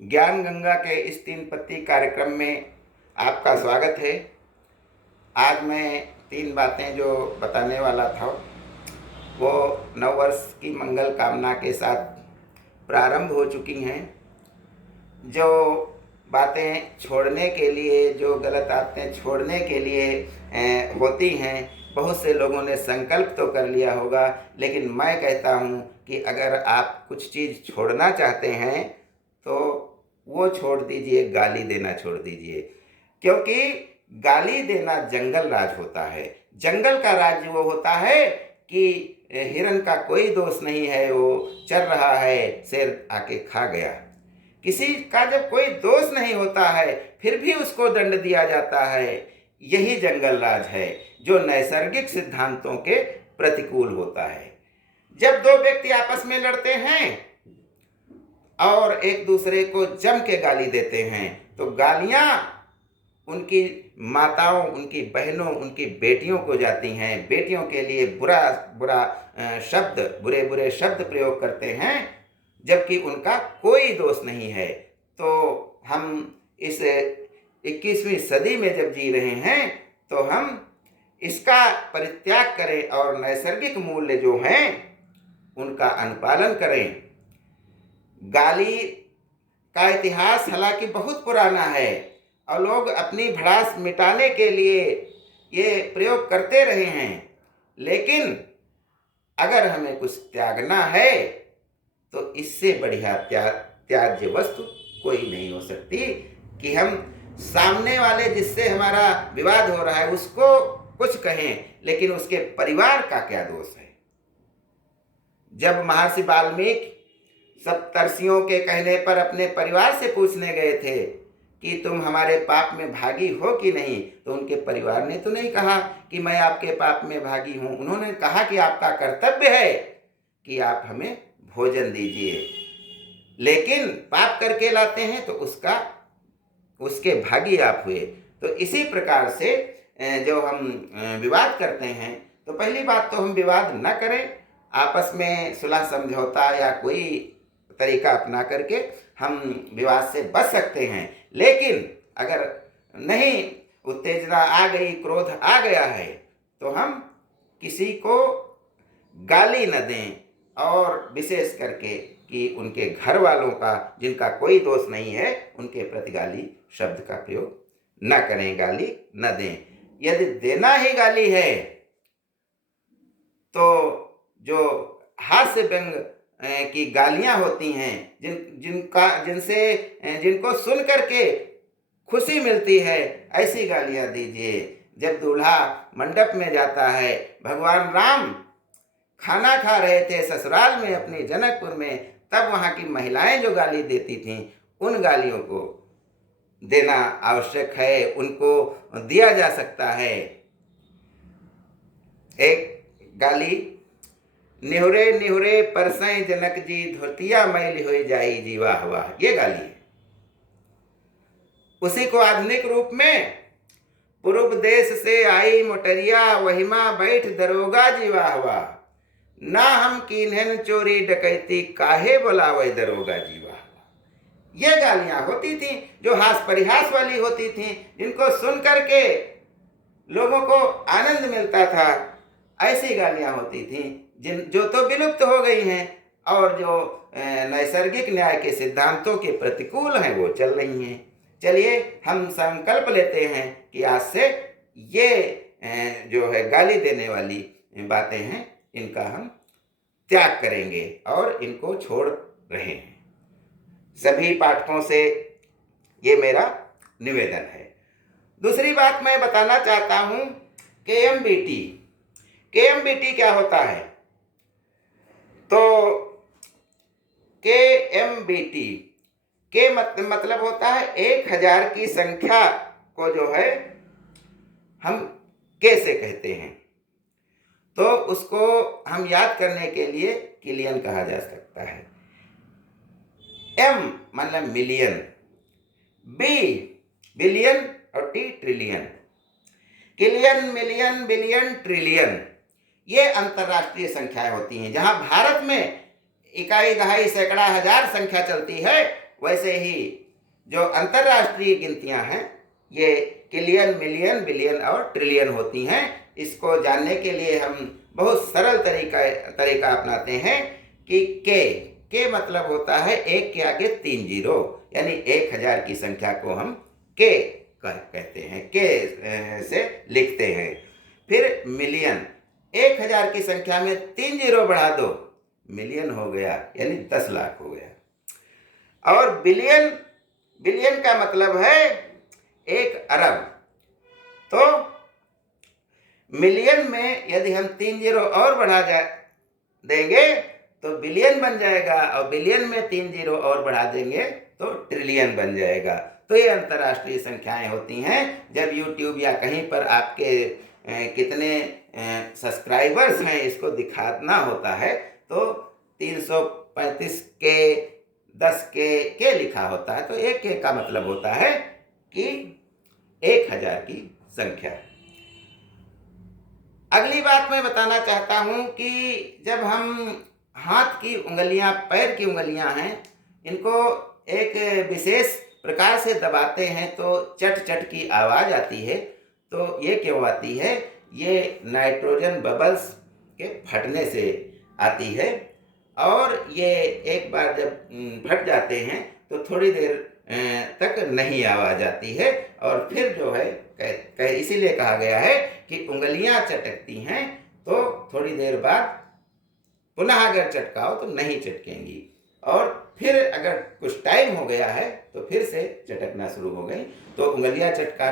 ज्ञान गंगा के इस 3 पत्ती कार्यक्रम में आपका स्वागत है। आज मैं 3 बातें जो बताने वाला था वो नववर्ष की मंगल कामना के साथ प्रारंभ हो चुकी हैं। जो बातें छोड़ने के लिए, जो गलत आदतें छोड़ने के लिए होती हैं, बहुत से लोगों ने संकल्प तो कर लिया होगा, लेकिन मैं कहता हूँ कि अगर आप कुछ चीज़ छोड़ना चाहते हैं तो वो छोड़ दीजिए, गाली देना छोड़ दीजिए। क्योंकि गाली देना जंगल राज होता है। जंगल का राज वो होता है कि हिरण का कोई दोष नहीं है, वो चल रहा है, शेर आके खा गया। किसी का जब कोई दोष नहीं होता है फिर भी उसको दंड दिया जाता है, यही जंगल राज है जो नैसर्गिक सिद्धांतों के प्रतिकूल होता है। जब 2 व्यक्ति आपस में लड़ते हैं और एक दूसरे को जम के गाली देते हैं तो गालियां उनकी माताओं, उनकी बहनों, उनकी बेटियों को जाती हैं। बेटियों के लिए बुरा बुरा शब्द, बुरे बुरे शब्द प्रयोग करते हैं, जबकि उनका कोई दोष नहीं है। तो हम इस 21वीं सदी में जब जी रहे हैं तो हम इसका परित्याग करें और नैसर्गिक मूल्य जो हैं उनका अनुपालन करें। गाली का इतिहास हालांकि बहुत पुराना है और लोग अपनी भड़ास मिटाने के लिए ये प्रयोग करते रहे हैं, लेकिन अगर हमें कुछ त्यागना है तो इससे बढ़िया त्याज्य वस्तु कोई नहीं हो सकती कि हम सामने वाले जिससे हमारा विवाद हो रहा है उसको कुछ कहें, लेकिन उसके परिवार का क्या दोष है। जब महर्षि वाल्मीकि सप्तर्षियों के कहने पर अपने परिवार से पूछने गए थे कि तुम हमारे पाप में भागी हो कि नहीं, तो उनके परिवार ने तो नहीं कहा कि मैं आपके पाप में भागी हूं। उन्होंने कहा कि आपका कर्तव्य है कि आप हमें भोजन दीजिए, लेकिन पाप करके लाते हैं तो उसके भागी आप हुए। तो इसी प्रकार से जो हम विवाद करते हैं तो पहली बात तो हम विवाद न करें। आपस में सुलह समझौता या कोई तरीका अपना करके हम विवाद से बच सकते हैं, लेकिन अगर नहीं, उत्तेजना आ गई, क्रोध आ गया है, तो हम किसी को गाली न दें और विशेष करके कि उनके घर वालों का, जिनका कोई दोष नहीं है, उनके प्रति गाली शब्द का प्रयोग न करें, गाली न दें। यदि देना ही गाली है तो जो हास्य व्यंग की गालियां होती हैं, जिनको सुन करके खुशी मिलती है, ऐसी गालियां दीजिए। जब दूल्हा मंडप में जाता है, भगवान राम खाना खा रहे थे ससुराल में अपने जनकपुर में, तब वहां की महिलाएं जो गाली देती थीं, उन गालियों को देना आवश्यक है, उनको दिया जा सकता है। एक गाली, निहुरे निहुरे परसई जनक जी, धोतिया मैल हो जाई जीवा हुआ, ये गाली है। उसी को आधुनिक रूप में, पूर्व देश से आई मोटरिया, वहिमा बैठ दरोगा जीवा हुआ, ना हम कीन्हन चोरी डकैती, काहे बुलावे दरोगा जीवा हुआ। ये गालियां होती थी जो हास परिहास वाली होती थी, जिनको सुन करके लोगों को आनंद मिलता था। ऐसी गालियां होती थी जो तो विलुप्त हो गई हैं और जो नैसर्गिक न्याय के सिद्धांतों के प्रतिकूल हैं वो चल रही हैं। चलिए हम संकल्प लेते हैं कि आज से ये जो है गाली देने वाली बातें हैं, इनका हम त्याग करेंगे और इनको छोड़ रहे हैं। सभी पाठकों से ये मेरा निवेदन है। दूसरी बात मैं बताना चाहता हूं, KMBT। KMBT क्या होता है? तो KMBT के मतलब होता है 1000 की संख्या को जो है हम कैसे कहते हैं, तो उसको हम याद करने के लिए किलियन कहा जा सकता है। M मतलब मिलियन, B बिलियन और T ट्रिलियन। किलियन, मिलियन, बिलियन, ट्रिलियन, ये अंतर्राष्ट्रीय संख्याएं होती हैं। जहां भारत में इकाई, दहाई, सैकड़ा, हजार संख्या चलती है, वैसे ही जो अंतर्राष्ट्रीय गिनतियां हैं ये किलियन, मिलियन, बिलियन और ट्रिलियन होती हैं। इसको जानने के लिए हम बहुत सरल तरीका अपनाते हैं कि के मतलब होता है एक के आगे 3 जीरो, यानी 1000 की संख्या को हम के कहते हैं, के से लिखते हैं। फिर मिलियन, 1000 की संख्या में 3 जीरो बढ़ा दो, मिलियन हो गया, यानी 10 लाख हो गया। और बिलियन का मतलब है 1 अरब। तो मिलियन में यदि हम 3 जीरो और बढ़ा देंगे तो बिलियन बन जाएगा, और बिलियन में 3 जीरो और बढ़ा देंगे तो ट्रिलियन बन जाएगा। तो ये अंतर्राष्ट्रीय संख्याएं होती हैं। जब YouTube या कहीं पर आपके कितने सब्सक्राइबर्स हैं इसको दिखाना होता है तो 335 के 10 के लिखा होता है, तो 1 के का मतलब होता है कि 1000 की संख्या। अगली बात मैं बताना चाहता हूं कि जब हम हाथ की उंगलियां, पैर की उंगलियां हैं, इनको एक विशेष प्रकार से दबाते हैं तो चट चट की आवाज़ आती है। तो ये क्यों आती है? ये नाइट्रोजन बबल्स के फटने से आती है। और ये एक बार जब फट जाते हैं तो थोड़ी देर तक नहीं आवाज़ आती है, और फिर जो है इसीलिए कहा गया है कि उंगलियां चटकती हैं तो थोड़ी देर बाद पुनः अगर चटकाओ तो नहीं चटकेंगी, और फिर अगर कुछ टाइम हो गया है तो फिर से चटकना शुरू हो गई। तो उंगलियां चटका